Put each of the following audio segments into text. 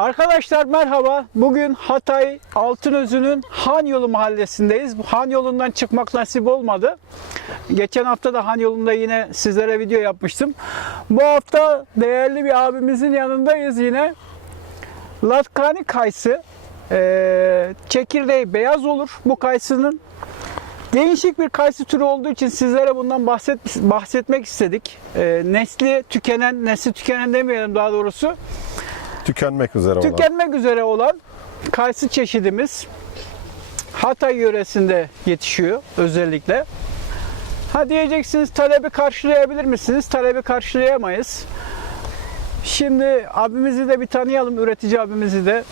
Arkadaşlar merhaba. Bugün Hatay Altınözü'nün Han Yolu mahallesindeyiz. Han Yolu'ndan çıkmak nasip olmadı. Geçen hafta da Han Yolu'nda yine sizlere video yapmıştım. Bu hafta değerli bir abimizin yanındayız yine. Latkani kayısı. Ee, çekirdeği beyaz olur bu kayısının. Değişik bir kayısı türü olduğu için sizlere bundan bahset, bahsetmek istedik. Ee, nesli tükenen, nesli tükenen demeyelim daha doğrusu. Tükenmek üzere olan. Tükenmek üzere olan kayısı çeşidimiz Hatay yöresinde yetişiyor özellikle. Ha diyeceksiniz talebi karşılayabilir misiniz? Talebi karşılayamayız. Şimdi abimizi de bir tanıyalım, üretici abimizi de.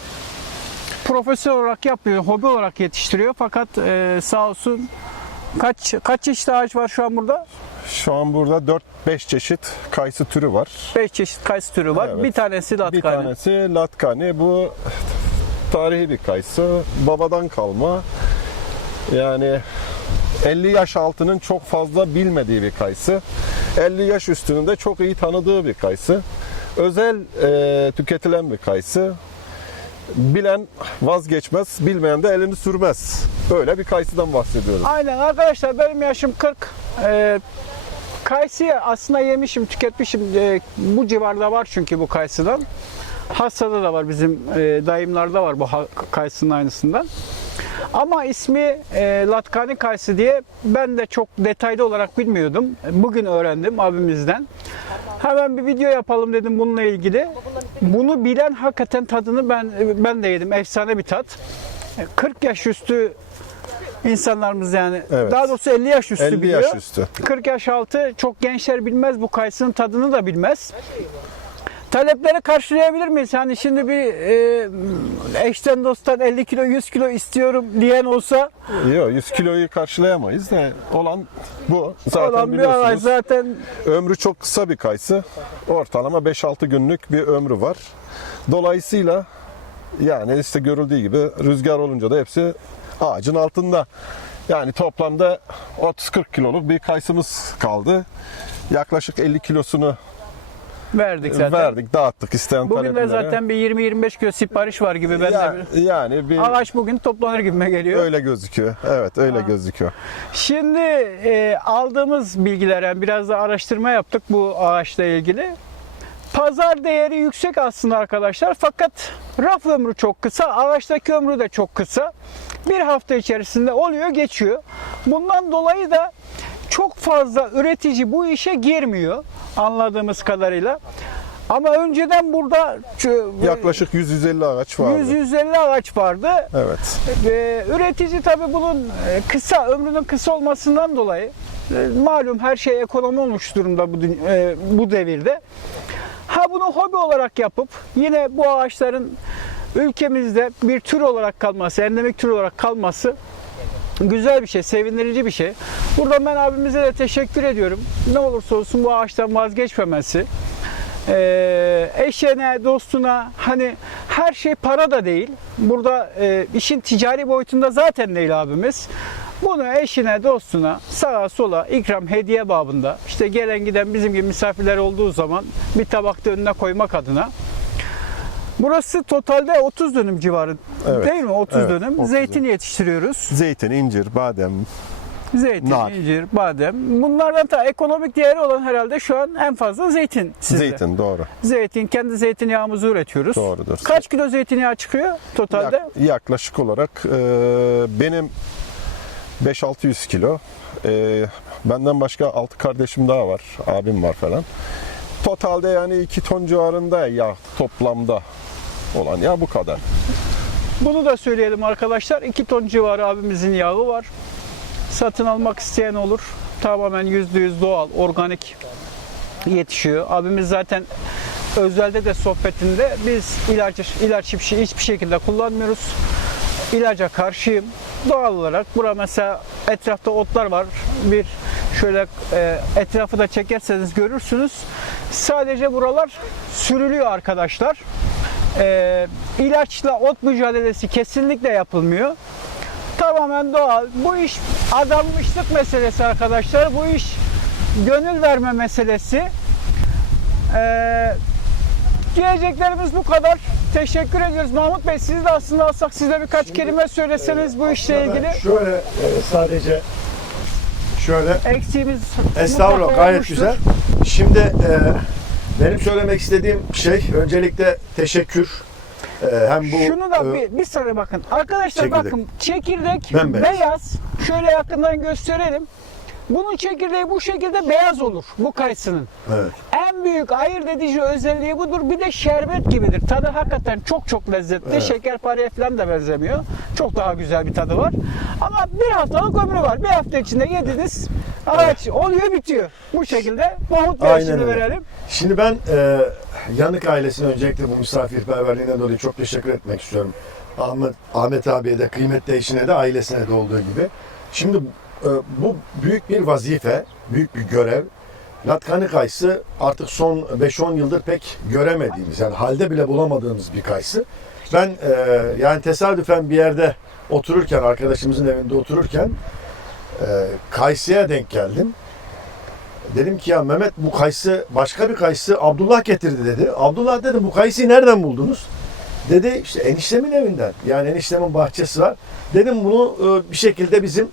Profesyonel olarak yapmıyor, hobi olarak yetiştiriyor. Fakat e, sağ olsun kaç kaç çeşit ağaç var şu an burada? Şu an burada 4-5 çeşit kayısı türü var. 5 çeşit kayısı türü var. Evet. Bir tanesi Bir latkani. tanesi latkani. Bu tarihi bir kayısı. Babadan kalma. Yani 50 yaş altının çok fazla bilmediği bir kayısı. 50 yaş üstünün de çok iyi tanıdığı bir kayısı. Özel e, tüketilen bir kayısı. Bilen vazgeçmez, bilmeyen de elini sürmez. Böyle bir kayısıdan bahsediyoruz. Aynen arkadaşlar benim yaşım 40. Ee, kayısıyı aslında yemişim, tüketmişim. Ee, bu civarda var çünkü bu kayısıdan. Hassa'da da var bizim e, dayımlarda var bu kayısının aynısından. Ama ismi e, Latkani kayısı diye ben de çok detaylı olarak bilmiyordum. Bugün öğrendim abimizden. Hemen bir video yapalım dedim bununla ilgili. Bunu bilen hakikaten tadını ben ben de yedim. Efsane bir tat. 40 yaş üstü insanlarımız yani. Evet. Daha doğrusu 50 yaş üstü 50 biliyor. yaş üstü. 40 yaş altı çok gençler bilmez bu kayısının tadını da bilmez. Talepleri karşılayabilir miyiz? Hani şimdi bir e, eşten dosttan 50 kilo 100 kilo istiyorum diyen olsa Yok 100 kiloyu karşılayamayız da olan bu. Zaten olan bir biliyorsunuz. olay zaten Ömrü çok kısa bir kayısı. Ortalama 5-6 günlük bir ömrü var. Dolayısıyla yani işte görüldüğü gibi rüzgar olunca da hepsi ağacın altında. Yani toplamda 30-40 kiloluk bir kayısımız kaldı. Yaklaşık 50 kilosunu verdik zaten. verdik, dağıttık isteyen Bugün de zaten bir 20-25 kilo sipariş var gibi ben Ya- de yani bir Ağaç bugün toplanır gibime geliyor. öyle gözüküyor. Evet, öyle gözüküyor. Şimdi e, aldığımız bilgiler yani biraz da araştırma yaptık bu ağaçla ilgili. Pazar değeri yüksek aslında arkadaşlar fakat raf ömrü çok kısa, ağaçtaki ömrü de çok kısa. Bir hafta içerisinde oluyor geçiyor. Bundan dolayı da çok fazla üretici bu işe girmiyor anladığımız kadarıyla. Ama önceden burada Yaklaşık 100-150 ağaç vardı. 100-150 ağaç vardı. Evet. Ee, üretici tabi bunun e, kısa ömrünün kısa olmasından dolayı e, malum her şey ekonomi olmuş durumda bu e, bu devirde. Ha bunu hobi olarak yapıp yine bu ağaçların ülkemizde bir tür olarak kalması, endemik tür olarak kalması güzel bir şey, sevindirici bir şey. Buradan ben abimize de teşekkür ediyorum. Ne olursa olsun bu ağaçtan vazgeçmemesi. Ee, eşine, dostuna hani her şey para da değil. Burada e, işin ticari boyutunda zaten değil abimiz. Bunu eşine, dostuna, sağa sola ikram, hediye babında işte gelen giden bizim gibi misafirler olduğu zaman bir tabakta önüne koymak adına. Burası totalde 30 dönüm civarı Evet. değil mi? 30 Evet, dönüm. 30 Zeytin yetiştiriyoruz. Zeytin, incir, badem, Zeytin, Nar. incir, badem. Bunlardan da ekonomik değeri olan herhalde şu an en fazla zeytin sizde. zeytin doğru. Zeytin, kendi zeytinyağımızı üretiyoruz. Doğrudur. Kaç kilo zeytinyağı çıkıyor totalde? Yak- yaklaşık olarak e, benim 5-600 kilo. E, benden başka 6 kardeşim daha var. Abim var falan. Totalde yani 2 ton civarında ya toplamda olan ya bu kadar. Bunu da söyleyelim arkadaşlar. 2 ton civarı abimizin yağı var. Satın almak isteyen olur. Tamamen %100 doğal, organik yetişiyor. Abimiz zaten özelde de sohbetinde biz ilaç, ilaç şey- hiçbir şekilde kullanmıyoruz. İlaca karşıyım. Doğal olarak bura mesela etrafta otlar var. Bir şöyle e, etrafı da çekerseniz görürsünüz. Sadece buralar sürülüyor arkadaşlar. E, ilaçla ot mücadelesi kesinlikle yapılmıyor. Tamamen doğal. Bu iş adanmışlık meselesi arkadaşlar. Bu iş gönül verme meselesi. Ee, diyeceklerimiz bu kadar. Teşekkür ediyoruz. Mahmut Bey sizi de aslında alsak siz de birkaç kelime söyleseniz bu işle ilgili. Şöyle e, sadece şöyle Eksiğimiz Estağfurullah gayet olmuştur. güzel. Şimdi e, benim söylemek istediğim şey öncelikle teşekkür. E, hem bu Şunu da e, bir, bir saniye bakın. Arkadaşlar Çekirdek. bakın çekirdek Bembeyaz. beyaz. Şöyle yakından gösterelim. Bunun çekirdeği bu şekilde beyaz olur bu kayısının. evet. En büyük ayırt edici özelliği budur. Bir de şerbet gibidir. Tadı hakikaten çok çok lezzetli. Evet. Şekerpareye falan da benzemiyor. Çok daha güzel bir tadı var. Ama bir haftalık ömrü var. Bir hafta içinde yediniz. Ağaç oluyor bitiyor. Bu şekilde Mahmut Aynen şimdi verelim. Şimdi ben e, Yanık ailesine öncelikle bu misafirperverliğine dolayı çok teşekkür etmek istiyorum. Ahmet, Ahmet abiye de kıymetli eşine de ailesine de olduğu gibi. Şimdi bu büyük bir vazife, büyük bir görev. Latkani kayısı artık son 5-10 yıldır pek göremediğimiz yani halde bile bulamadığımız bir kayısı. Ben e, yani tesadüfen bir yerde otururken arkadaşımızın evinde otururken e, kayısıya denk geldim. Dedim ki ya Mehmet bu kayısı başka bir kayısı Abdullah getirdi dedi. Abdullah dedim bu kayısıyı nereden buldunuz? Dedi işte eniştemin evinden. Yani eniştemin bahçesi var. Dedim bunu e, bir şekilde bizim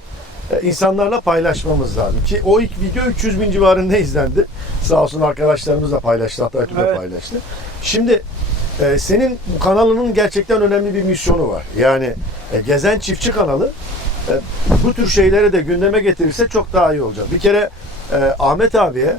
insanlarla paylaşmamız lazım. Ki o ilk video 300 bin civarında izlendi. Sağ olsun arkadaşlarımız da paylaştı. Hatta YouTube Evet. paylaştı. Şimdi e, senin bu kanalının gerçekten önemli bir misyonu var. Yani e, Gezen Çiftçi kanalı e, bu tür şeyleri de gündeme getirirse çok daha iyi olacak. Bir kere e, Ahmet abiye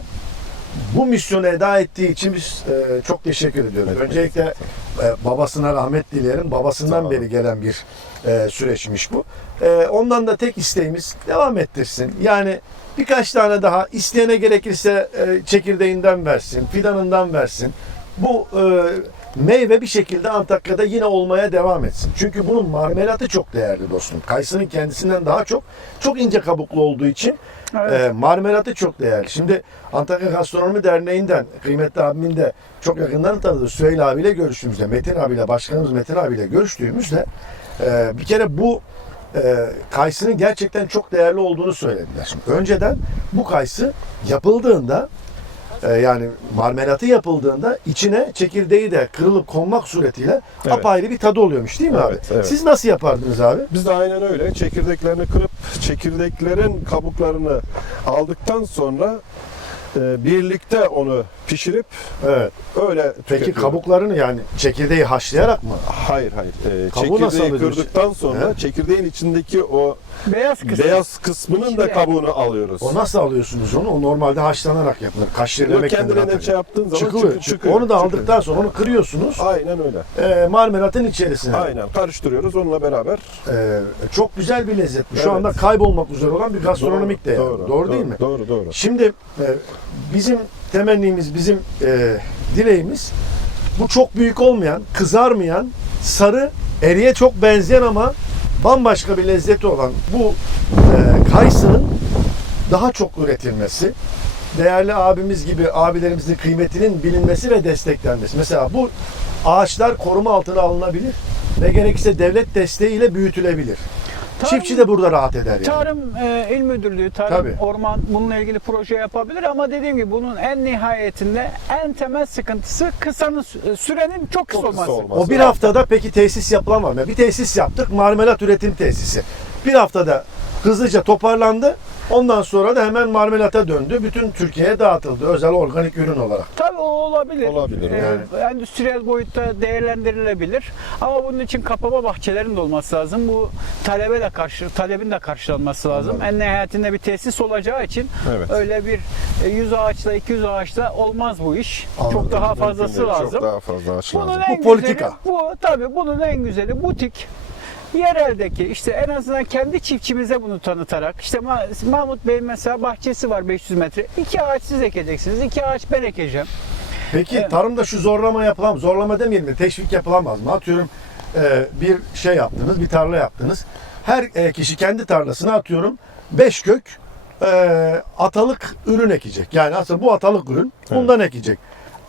bu misyonu eda ettiği için biz e, çok teşekkür ediyoruz. Evet. Öncelikle e, babasına rahmet dileyelim. Babasından beri gelen bir e, süreçmiş bu. E, ondan da tek isteğimiz devam ettirsin. Yani birkaç tane daha isteyene gerekirse e, çekirdeğinden versin, fidanından versin. Bu e, meyve bir şekilde Antakya'da yine olmaya devam etsin. Çünkü bunun marmelatı çok değerli dostum. Kayısının kendisinden daha çok çok ince kabuklu olduğu için Evet. e, marmelatı çok değerli. Şimdi Antakya Gastronomi Derneği'nden kıymetli abimin de çok yakından tanıdığı Süheyl abiyle görüştüğümüzde, Metin abiyle, başkanımız Metin abiyle görüştüğümüzde e, bir kere bu e, kayısının gerçekten çok değerli olduğunu söylediler. Şimdi önceden bu kayısı yapıldığında e, yani marmelatı yapıldığında içine çekirdeği de kırılıp konmak suretiyle Evet. apayrı bir tadı oluyormuş değil mi abi? Evet, evet. Siz nasıl yapardınız abi? Biz de aynen öyle. Çekirdeklerini kırıp çekirdeklerin kabuklarını aldıktan sonra e, birlikte onu pişirip Evet. öyle Peki kabuklarını yani çekirdeği haşlayarak mı? Hayır hayır. E, Kabuğu çekirdeği kırdıktan sonra He? çekirdeğin içindeki o Beyaz kısmı. beyaz kısmının da kabuğunu alıyoruz. O nasıl alıyorsunuz onu? O normalde haşlanarak yapılır. Kaşirlemek kendine şey yaptığın zaman çıkıyor, çıkı- çıkıyor. Onu da çıkıyor. aldıktan sonra onu kırıyorsunuz. Aynen öyle. E, marmelatın içerisine. Aynen karıştırıyoruz onunla beraber. E, çok güzel bir lezzet. Şu Evet. anda kaybolmak üzere olan bir gastronomik değer. Doğru, değil mi? Doğru doğru. Şimdi e, bizim temennimiz, bizim e, dileğimiz bu çok büyük olmayan, kızarmayan, sarı, eriye çok benzeyen ama bambaşka bir lezzeti olan bu e, kayısının daha çok üretilmesi, değerli abimiz gibi abilerimizin kıymetinin bilinmesi ve desteklenmesi. Mesela bu ağaçlar koruma altına alınabilir ve gerekirse devlet desteğiyle büyütülebilir. Tarım- Çiftçi de burada rahat eder yani. Tarım e, İl Müdürlüğü, Tarım, Tabii. Orman bununla ilgili proje yapabilir ama dediğim gibi bunun en nihayetinde en temel sıkıntısı kısanın sü- sürenin çok kısa Çok kısa olması. olması. O bir haftada peki tesis yapılamaz mı? Bir tesis yaptık, marmelat üretim tesisi. Bir haftada hızlıca toparlandı. Ondan sonra da hemen marmelata döndü. Bütün Türkiye'ye dağıtıldı özel organik ürün olarak. Tabii o olabilir. Olabilir, Ee, Endüstriyel boyutta değerlendirilebilir. Ama bunun için kapama bahçelerin de olması lazım. Bu talebe de karşı, talebin de karşılanması lazım. En nihayetinde bir tesis olacağı için Evet. öyle bir e, 100 ağaçla 200 ağaçla olmaz bu iş. Anladım. Çok daha Mümkün fazlası değil, lazım. Çok daha fazla ağaç Bunun lazım. en Bu politika. Güzeli, bu tabii bunun en güzeli butik. Yereldeki işte en azından kendi çiftçimize bunu tanıtarak işte Ma- Mahmut Bey'in mesela bahçesi var 500 metre. İki ağaç siz ekeceksiniz. iki ağaç ben ekeceğim. Peki Evet. tarımda şu zorlama yapılamaz. Zorlama demeyelim de teşvik yapılamaz mı? Atıyorum e, bir şey yaptınız, bir tarla yaptınız. Her e, kişi kendi tarlasına atıyorum 5 kök e, atalık ürün ekecek. Yani aslında bu atalık ürün bundan ekecek.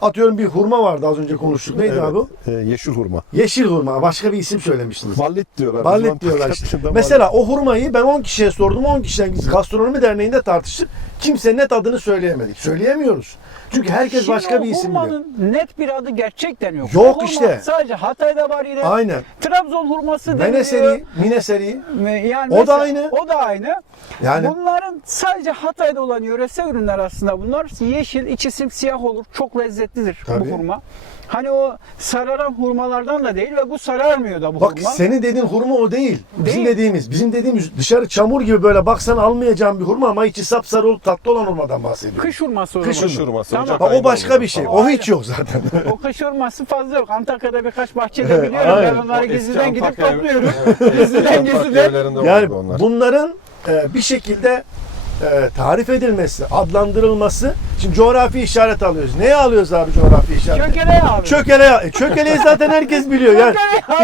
Atıyorum bir hurma vardı az önce konuştuk. Neydi Evet, abi? o? e, yeşil hurma. Yeşil hurma. Başka bir isim söylemiştiniz. Ballit diyorlar. Bizim diyorlar işte. Mesela o hurmayı ben 10 kişiye sordum. 10 kişiden gastronomi derneğinde tartıştık. Kimsenin net adını söyleyemedik. Söyleyemiyoruz. Çünkü herkes Şimdi başka bir isim biliyor. hurmanın net bir adı gerçekten yok. Yok O hurma işte. Sadece Hatay'da var yine. Aynen. Trabzon hurması deniliyor. Meneseri, Mineseri. Yani O da aynı. O da aynı. Yani Bunların sadece Hatay'da olan yöresel ürünler aslında bunlar. Yeşil, içi simsiyah olur. Çok lezzetlidir Tabii. bu hurma. Hani o sararan hurmalardan da değil ve bu sararmıyor da bu bak hurma. senin dediğin hurma o değil. Bizim Değil. dediğimiz, bizim dediğimiz dışarı çamur gibi böyle baksan almayacağın bir hurma ama içi sapsarı olup tatlı olan hurmadan bahsediyorum. Kış hurması o Kış. Kış hurması. Tamam. Ocak Bak o başka bir şey. falan. O hiç yok zaten. O kış hurması fazla yok. Antakya'da birkaç bahçede Evet, biliyorum. aynen. Ben onları gizliden gidip topluyorum. Gizliden. evlerinde Yani bunların e, bir şekilde e, tarif edilmesi, adlandırılması. Şimdi coğrafi işaret alıyoruz. Neye alıyoruz abi coğrafi işaret? Çökele abi. Çökele, e, çökeleyi zaten herkes biliyor. Yani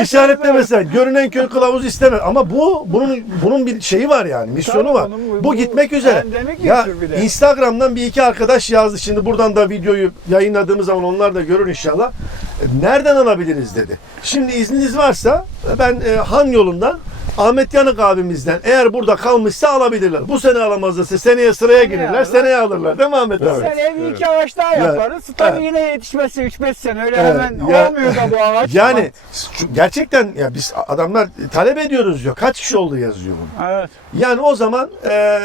işaretlemesen görünen köy kılavuz istemez. Ama bu bunun bunun bir şeyi var yani, misyonu Tabii var. onun Bu, bu- gitmek üzere. Ya. Instagram'dan bir iki arkadaş yazdı. Şimdi buradan da videoyu yayınladığımız zaman onlar da görür inşallah. E, Nereden alabiliriz dedi. Şimdi izniniz varsa ben e, Han yolundan Ahmet Yanık abimizden eğer burada kalmışsa alabilirler. Bu sene alamazsa seneye sıraya girerler, alırlar. seneye alırlar. Değil mi Ahmet abi? Sen ev iki ağaç daha Evet. yaparız. Tabii Evet. yine yetişmesi 3-5 sene öyle Evet. hemen Ya- olmuyor da bu ağaç. Yani şu- gerçekten ya biz adamlar talep ediyoruz diyor. Kaç kişi oldu yazıyor bunu. Evet. Yani o zaman e,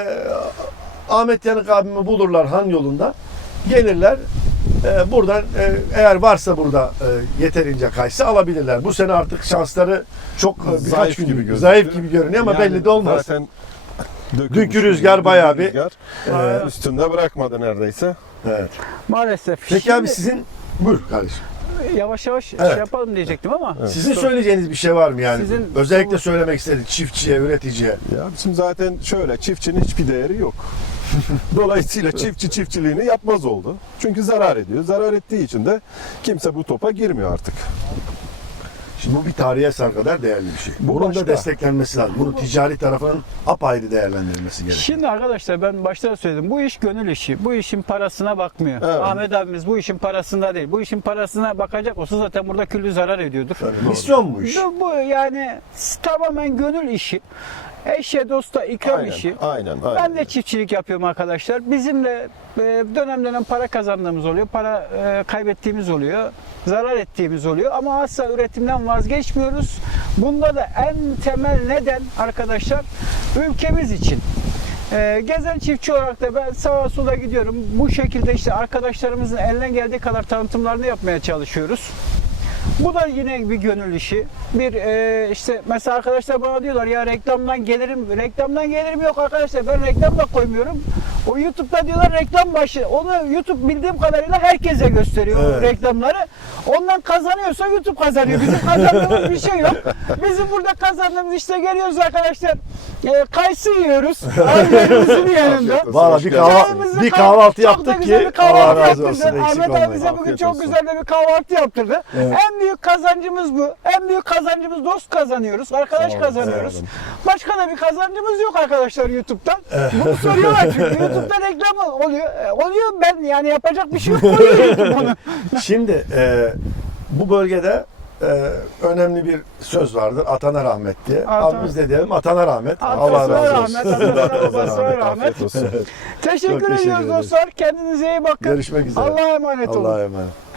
Ahmet Yanık abimi bulurlar Han yolunda. Gelirler. E, buradan e, eğer varsa burada e, yeterince kayısı alabilirler. Bu sene artık şansları çok e, birkaç Zayıf gün gibi gibi gözüküyor. zayıf gibi görünüyor ama Yani belli de olmaz. Zaten dökülmüş Dünkü rüzgar bayağı bir- rüzgar. Evet. üstünde bırakmadı neredeyse. Evet. Maalesef. Peki Şimdi abi sizin buyur kardeşim. yavaş yavaş Evet. şey yapalım diyecektim ama. Sizin söyleyeceğiniz bir şey var mı yani? Sizin- Özellikle söylemek istediğiniz çiftçiye, üreticiye. Ya bizim zaten şöyle çiftçinin hiçbir değeri yok. Dolayısıyla çiftçi çiftçiliğini yapmaz oldu. Çünkü zarar ediyor. Zarar ettiği için de kimse bu topa girmiyor artık. Şimdi bu bir tarihi eser kadar değerli bir şey. Bu Bunun başka. da desteklenmesi lazım. Bunun ticari tarafının apayrı değerlendirilmesi gerekiyor. Şimdi arkadaşlar ben başta söyledim. Bu iş gönül işi. Bu işin parasına bakmıyor. Evet. Ahmet abimiz bu işin parasında değil. Bu işin parasına bakacak olsa zaten burada küllü zarar ediyordur. Misyon bu iş. Bu, bu yani tamamen gönül işi. Eşe dosta ikram Aynen, işi. aynen, aynen. Ben de çiftçilik yapıyorum arkadaşlar. Bizim de e, dönem dönem para kazandığımız oluyor, para e, kaybettiğimiz oluyor, zarar ettiğimiz oluyor. Ama asla üretimden vazgeçmiyoruz. Bunda da en temel neden arkadaşlar ülkemiz için. E, gezen çiftçi olarak da ben sağa sola gidiyorum. Bu şekilde işte arkadaşlarımızın elinden geldiği kadar tanıtımlarını yapmaya çalışıyoruz. Bu da yine bir gönül işi. Bir e, işte mesela arkadaşlar bana diyorlar ya reklamdan gelirim. Reklamdan gelirim yok arkadaşlar. Ben reklam da koymuyorum. O YouTube'da diyorlar reklam başı. Onu YouTube bildiğim kadarıyla herkese gösteriyor Evet. reklamları. Ondan kazanıyorsa YouTube kazanıyor. Bizim kazandığımız bir şey yok. Bizim burada kazandığımız işte geliyoruz arkadaşlar. E, kayısı yiyoruz. Ailemizin yanında. Valla bir, kahva, bir kah- kahvaltı çok da yaptık güzel ki bir kahvaltı Allah razı olsun. Ahmet abi bize bugün çok olsun. güzel de bir kahvaltı yaptırdı. Evet. En büyük kazancımız bu. En büyük kazancımız dost kazanıyoruz, arkadaş kazanıyoruz. Başka da bir kazancımız yok arkadaşlar YouTube'dan. Bunu soruyorlar çünkü YouTube'da reklam oluyor. E, Oluyor ben yani yapacak bir şey yok. Onu. Şimdi e, bu bölgede e, önemli bir söz vardır. Atana rahmet diye. Atana- Abi biz de diyelim atana rahmet. Atasına Allah razı olsun. rahmet, atasına babasına Afiyet rahmet. olsun. Teşekkür teşekkür ediyoruz ederiz. dostlar. Kendinize iyi bakın. Görüşmek üzere. Allah'a emanet olun. Allah'a emanet.